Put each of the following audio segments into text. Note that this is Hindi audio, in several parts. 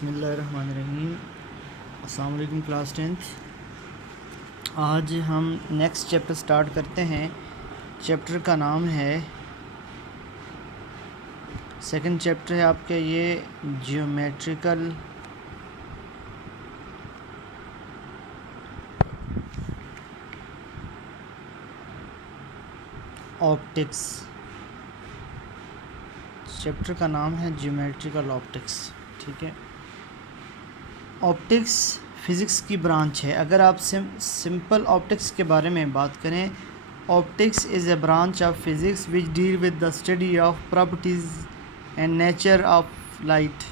बिस्मिल्लाहिर्रहमानिर्रहीम। अस्सलाम वालेकुम क्लास 10th। आज हम नेक्स्ट चैप्टर स्टार्ट करते हैं। चैप्टर का नाम है, सेकंड चैप्टर है आपके ये जियोमेट्रिकल ऑप्टिक्स। चैप्टर का नाम है जियोमेट्रिकल ऑप्टिक्स। ठीक है, ऑप्टिक्स फ़िज़िक्स की ब्रांच है। अगर आप सिंपल ऑप्टिक्स के बारे में बात करें, optics is a branch of physics which deal with the study of properties and nature of light.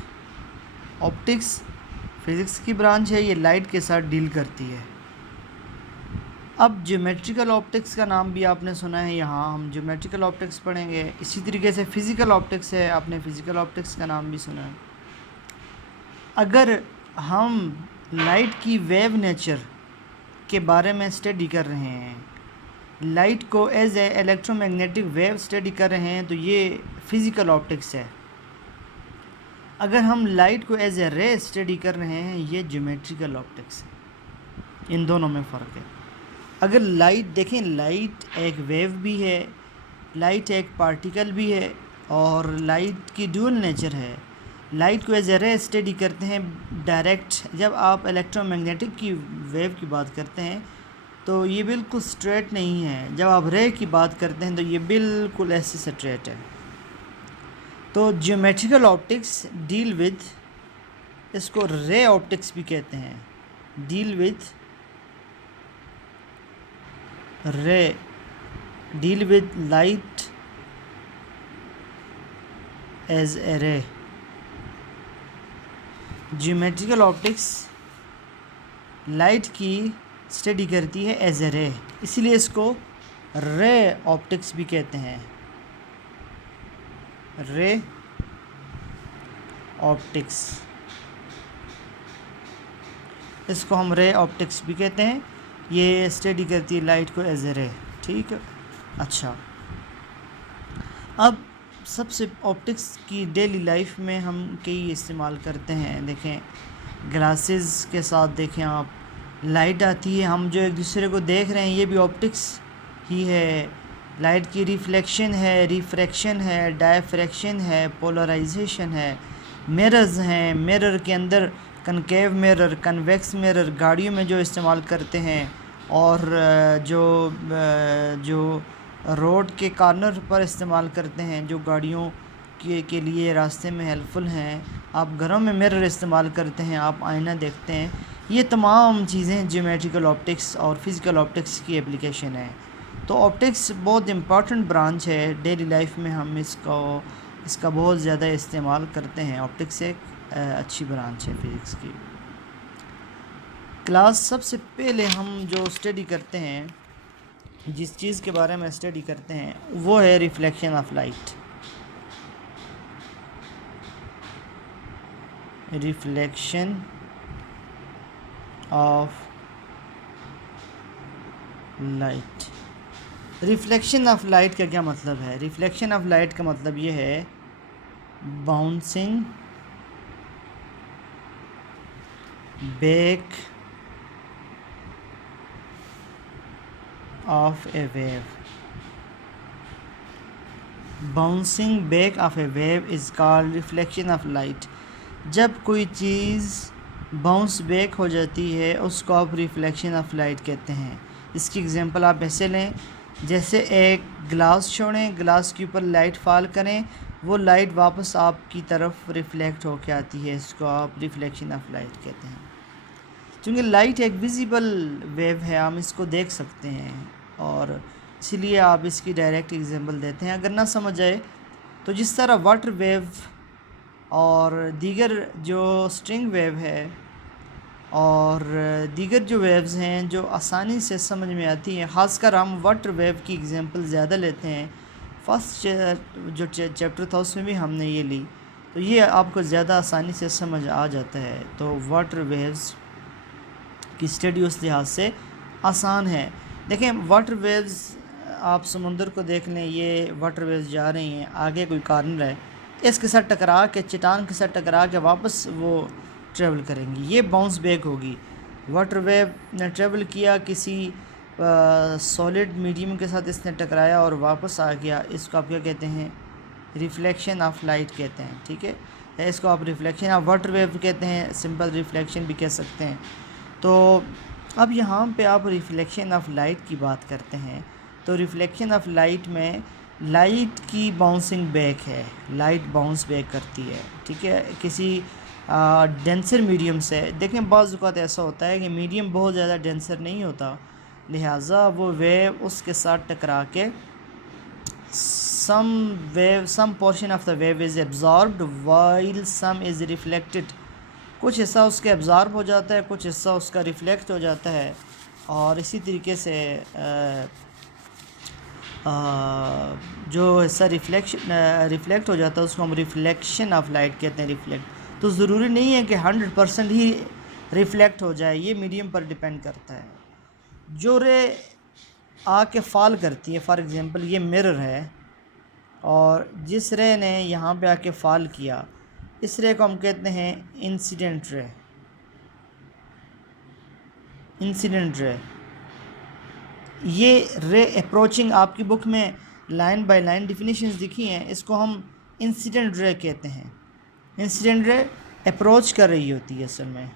Optics physics की ब्रांच है, ये लाइट के साथ डील करती है। अब ज्योमेट्रिकल ऑप्टिक्स का नाम भी आपने सुना है, यहाँ हम ज्योमेट्रिकल ऑप्टिक्स पढ़ेंगे। इसी तरीके से फ़िज़िकल ऑप्टिक्स है, आपने फ़िज़िकल ऑप्टिक्स का नाम भी सुना है। अगर हम लाइट की वेव नेचर के बारे में स्टडी कर रहे हैं, लाइट को as a electromagnetic wave study कर रहे हैं, तो ये फ़िज़िकल ऑप्टिक्स है। अगर हम लाइट को एज ए रे स्टडी कर रहे हैं, ये ज्योमेट्रिकल ऑप्टिक्स है। इन दोनों में फ़र्क है। अगर लाइट देखें, लाइट एक वेव भी है, लाइट एक पार्टिकल भी है, और लाइट की ड्यूअल नेचर है। लाइट को एज ए रे स्टडी करते हैं डायरेक्ट। जब आप इलेक्ट्रोमैग्नेटिक की वेव की बात करते हैं तो ये बिल्कुल स्ट्रेट नहीं है। जब आप रे की बात करते हैं तो ये बिल्कुल ऐसे स्ट्रेट है। तो ज्योमेट्रिकल ऑप्टिक्स डील विद, इसको रे ऑप्टिक्स भी कहते हैं, deal with ray, deal with light as a ray. Geometrical optics light की स्टडी करती है एज ए रे, इसीलिए इसको रे ऑप्टिक्स भी कहते हैं। रे ऑप्टिक्स, इसको हम रे ऑप्टिक्स भी कहते हैं। ये स्टडी करती है लाइट को एज ए रे। ठीक है, अच्छा। अब सबसे ऑप्टिक्स की डेली लाइफ में हम कई इस्तेमाल करते हैं। देखें, ग्लासेस के साथ देखें आप, लाइट आती है, हम जो एक दूसरे को देख रहे हैं ये भी ऑप्टिक्स ही है। लाइट की रिफ्लेक्शन है, रिफ्रैक्शन है, डायफ्रैक्शन है, पोलराइजेशन है, मिरर्स हैं। मिरर के अंदर कनकेव मिरर, कन्वेक्स मिरर गाड़ियों में जो इस्तेमाल करते हैं, और जो रोड के कॉर्नर पर इस्तेमाल करते हैं, जो गाड़ियों के लिए रास्ते में हेल्पफुल हैं। आप घरों में मिरर इस्तेमाल करते हैं, आप आईना देखते हैं। ये तमाम चीज़ें ज्योमेट्रिकल ऑप्टिक्स और फिज़िकल ऑप्टिक्स की एप्लीकेशन है। तो ऑप्टिक्स बहुत इम्पॉर्टेंट ब्रांच है डेली लाइफ में, हम इसका बहुत ज़्यादा इस्तेमाल करते हैं। ऑप्टिक्स एक अच्छी ब्रांच है फिज़िक्स की। क्लास सबसे पहले हम जो स्टडी करते हैं, जिस चीज़ के बारे में स्टडी करते हैं, वो है reflection of light. Reflection of light. Reflection of light का क्या मतलब है? रिफ्लेक्शन ऑफ लाइट का मतलब ये है bouncing back of A wave. Bouncing back of A wave is called reflection of light. जब कोई चीज़ बाउंस बैक हो जाती है, उसको आप रिफ्लेक्शन ऑफ लाइट कहते हैं। इसकी एग्जांपल आप ऐसे लें, जैसे एक गिलास छोड़ें, गिलास के ऊपर लाइट फॉल करें, वो लाइट वापस आपकी तरफ रिफ्लेक्ट होकर आती है, इसको आप रिफ्लेक्शन ऑफ लाइट कहते हैं। क्योंकि लाइट एक विजिबल वेव है, हम इसको देख सकते हैं, और इसीलिए आप इसकी डायरेक्ट एग्जांपल देते हैं। अगर ना समझ आए तो जिस तरह वाटर वेव और दीगर जो स्ट्रिंग वेव है और दीगर जो वेव्स हैं जो आसानी से समझ में आती हैं, ख़ासकर हम वाटर वेव की एग्जांपल ज़्यादा लेते हैं। फर्स्ट जो चैप्टर था उसमें भी हमने ये ली, तो ये आपको ज़्यादा आसानी से समझ आ जाता है। तो वाटर वेव्स की स्टडी उस लिहाज से आसान है। देखें, वाटर वेव्स, आप समुंदर को देख लें, ये वाटर वेव्स जा रही हैं, आगे कोई कॉर्नर है, इसके साथ टकरा के, चट्टान के साथ टकरा के वापस वो ट्रेवल करेंगी, ये बाउंस बैक होगी। वाटर वेव ने ट्रेवल किया, किसी सॉलिड मीडियम के साथ इसने टकराया और वापस आ गया, इसको आप क्या कहते हैं? रिफ्लेक्शन ऑफ लाइट कहते हैं, ठीक है। इसको आप रिफ्लेक्शन ऑफ वाटर वेव कहते हैं, सिंपल रिफ्लेक्शन भी कह सकते हैं। तो अब यहाँ पे आप रिफ्लेक्शन ऑफ लाइट की बात करते हैं, तो रिफ्लेक्शन ऑफ लाइट में लाइट की बाउंसिंग बैक है, लाइट बाउंस बैक करती है, ठीक है, किसी डेंसर मीडियम से। देखें बाज़ औक़ात ऐसा होता है कि मीडियम बहुत ज़्यादा डेंसर नहीं होता, लिहाजा वो वेव उसके साथ टकरा के some portion of the wave is absorbed while some is reflected, कुछ हिस्सा उसके एब्ज़ॉर्ब हो जाता है, कुछ हिस्सा उसका रिफ़्लेक्ट हो जाता है। और इसी तरीके से जो हिस्सा रिफ़्लेक्ट हो जाता है उसको हम रिफ़्लेक्शन ऑफ लाइट कहते हैं। रिफ़्लेक्ट तो ज़रूरी नहीं है कि 100% ही रिफ़्लेक्ट हो जाए, ये मीडियम पर डिपेंड करता है। जो रे आके फॉल करती है, फॉर एग्ज़ाम्पल ये मिरर है और जिस रे ने यहाँ पे आके फॉल किया, इस रे को हम कहते हैं इंसिडेंट रे। इंसिडेंट रे, ये रे अप्रोचिंग, आपकी बुक में लाइन बाय लाइन डिफिनीशंस दिखी हैं, इसको हम इंसिडेंट रे कहते हैं। इंसिडेंट रे अप्रोच कर रही होती है असल में,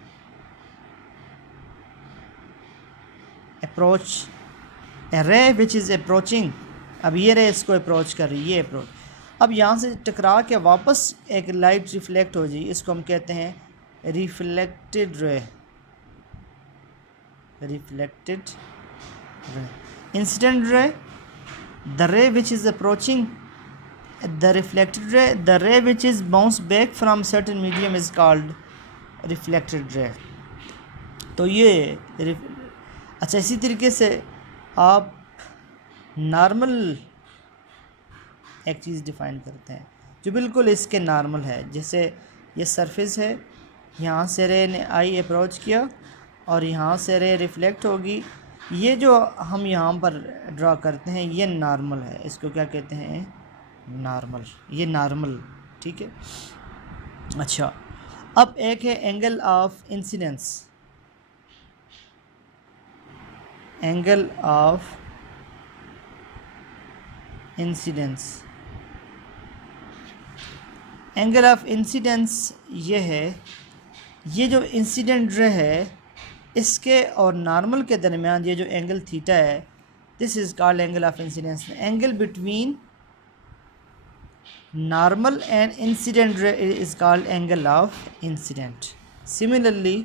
अप्रोच रे विच इज़ अप्रोचिंग। अब ये रे इसको अप्रोच कर रही है, ये अप्रोच। अब यहाँ से टकरा के वापस एक लाइट रिफ्लेक्ट हो जाए, इसको हम कहते हैं reflected ray. Reflected ray, incident ray, the रे which is approaching the reflected ray, the रे which is bounce back from certain medium is called reflected ray. तो ये अच्छा, इसी तरीके से आप नॉर्मल एक चीज़ डिफ़ाइन करते हैं जो बिल्कुल इसके नॉर्मल है। जैसे ये सरफेस है, यहाँ से रे ने आई अप्रोच किया और यहाँ से रे रिफ़्लेक्ट होगी, ये जो हम यहाँ पर ड्रा करते हैं ये नॉर्मल है, इसको क्या कहते हैं? नॉर्मल, ये नॉर्मल, ठीक है। अच्छा, अब एक है angle of incidence. Angle of incidence, angle of incidence ये है, ये जो इंसिडेंट रे है इसके और नॉर्मल के दरमियान ये जो एंगल थीटा है, this is called angle of incidence. Angle between normal and incident ray is called angle of incident. Similarly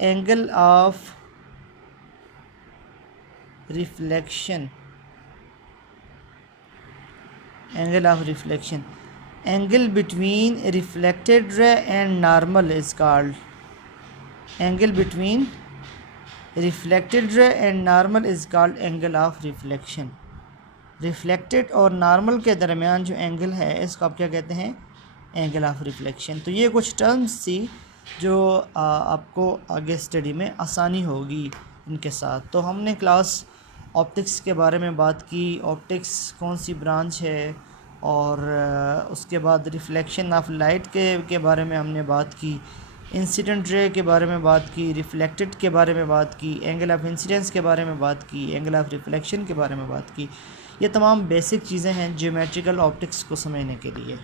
angle of reflection, angle of reflection, angle between reflected ray and normal is called, angle between reflected ray and normal is called angle of reflection। Reflected और नॉर्मल के दरमियान जो एंगल है इसको आप क्या कहते हैं? Angle of reflection. तो ये कुछ टर्म्स थी जो आपको आगे स्टडी में आसानी होगी इनके साथ। तो हमने क्लास ऑप्टिक्स के बारे में बात की, ऑप्टिक्स कौन सी ब्रांच है, और उसके बाद रिफ्लेक्शन ऑफ लाइट के बारे में हमने बात की, इंसिडेंट रे के बारे में बात की, रिफ्लेक्टेड के बारे में बात की, एंगल ऑफ इंसिडेंस के बारे में बात की, एंगल ऑफ रिफ्लेक्शन के बारे में बात की। ये तमाम बेसिक चीज़ें हैं ज्योमेट्रिकल ऑप्टिक्स को समझने के लिए।